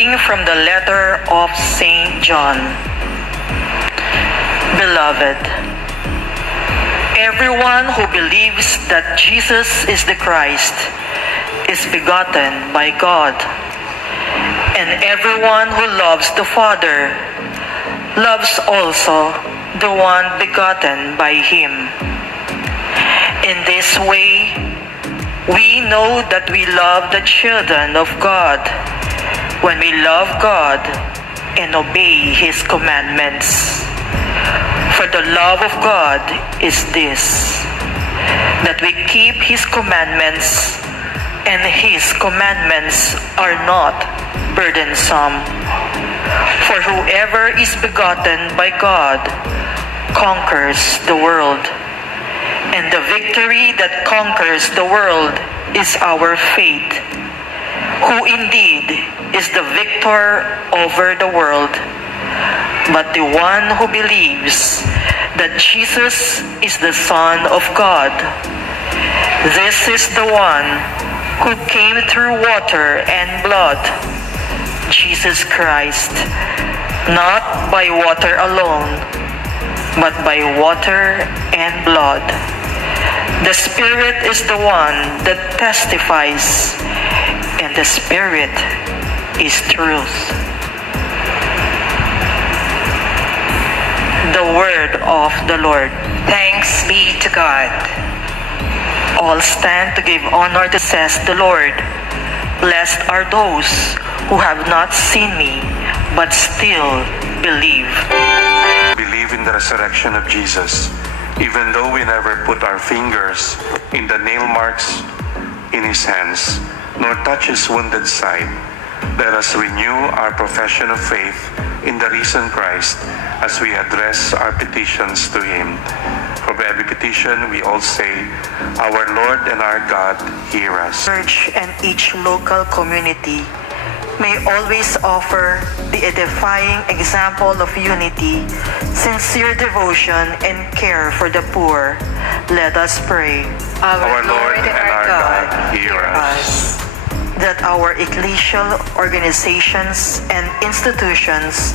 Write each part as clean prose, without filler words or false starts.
Reading from the letter of St. John. Beloved, everyone who believes that Jesus is the Christ is begotten by God, and everyone who loves the Father loves also the one begotten by him. In this way, we know that we love the children of God when we love God and obey his commandments. For the love of God is this, that we keep his commandments, and his commandments are not burdensome. For whoever is begotten by God conquers the world, and the victory that conquers the world is our faith. Who indeed is the victor over the world, but the one who believes that Jesus is the Son of God. This is the one who came through water and blood, Jesus Christ, not by water alone, but by water and blood. The Spirit is the one that testifies, and the Spirit is truth. The word of the Lord. Thanks be to God. All stand to give honor to says the Lord. Blessed are those who have not seen me, but still believe. Believe in the resurrection of Jesus, even though we never put our fingers in the nail marks in his hands, nor touch his wounded side. Let us renew our profession of faith in the risen Christ as we address our petitions to him. For every petition we all say, Our Lord and our God, hear us. Church and each local community may always offer the edifying example of unity, sincere devotion, and care for the poor. Let us pray. Our Lord and our God, hear us. That our ecclesial organizations and institutions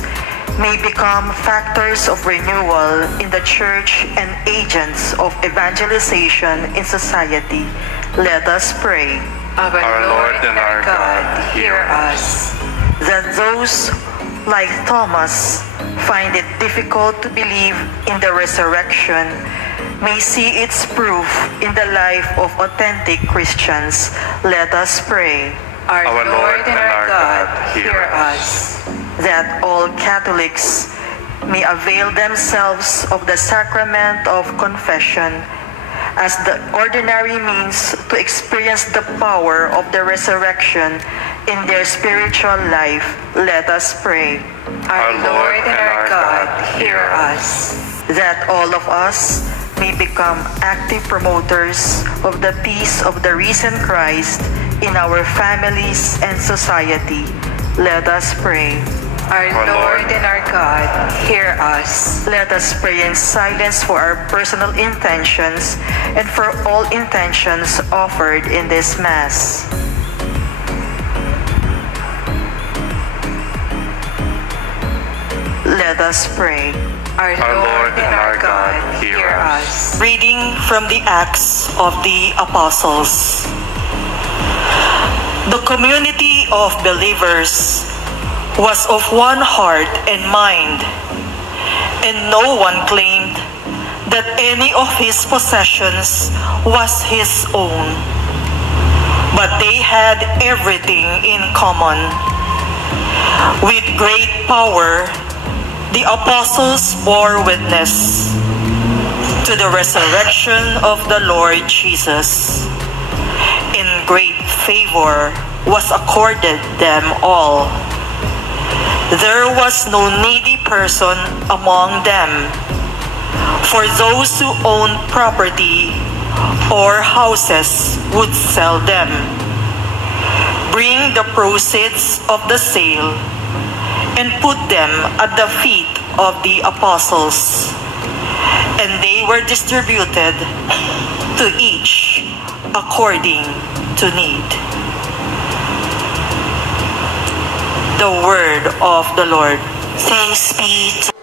may become factors of renewal in the church and agents of evangelization in society. Let us pray. Our Lord and our God, hear us. That those like Thomas find it difficult to believe in the resurrection may see its proof in the life of authentic Christians. Let us pray. Our Lord and our God, hear us. That all Catholics may avail themselves of the sacrament of confession as the ordinary means to experience the power of the resurrection in their spiritual life. Let us pray. Our Lord and our God, hear us. That all of us may become active promoters of the peace of the risen Christ in our families and society. Let us pray. Our Lord and our God, hear us. Let us pray in silence for our personal intentions and for all intentions offered in this Mass. Let us pray. Our Lord and our God, hear us. Reading from the Acts of the Apostles. The community of believers was of one heart and mind, and no one claimed that any of his possessions was his own, but they had everything in common. With great power, the apostles bore witness to the resurrection of the Lord Jesus. In great favor was accorded them all. There was no needy person among them, for those who owned property or houses would sell them, bring the proceeds of the sale, and put them at the feet of the apostles, and they were distributed to each according to need. The word of the Lord. Thanks be to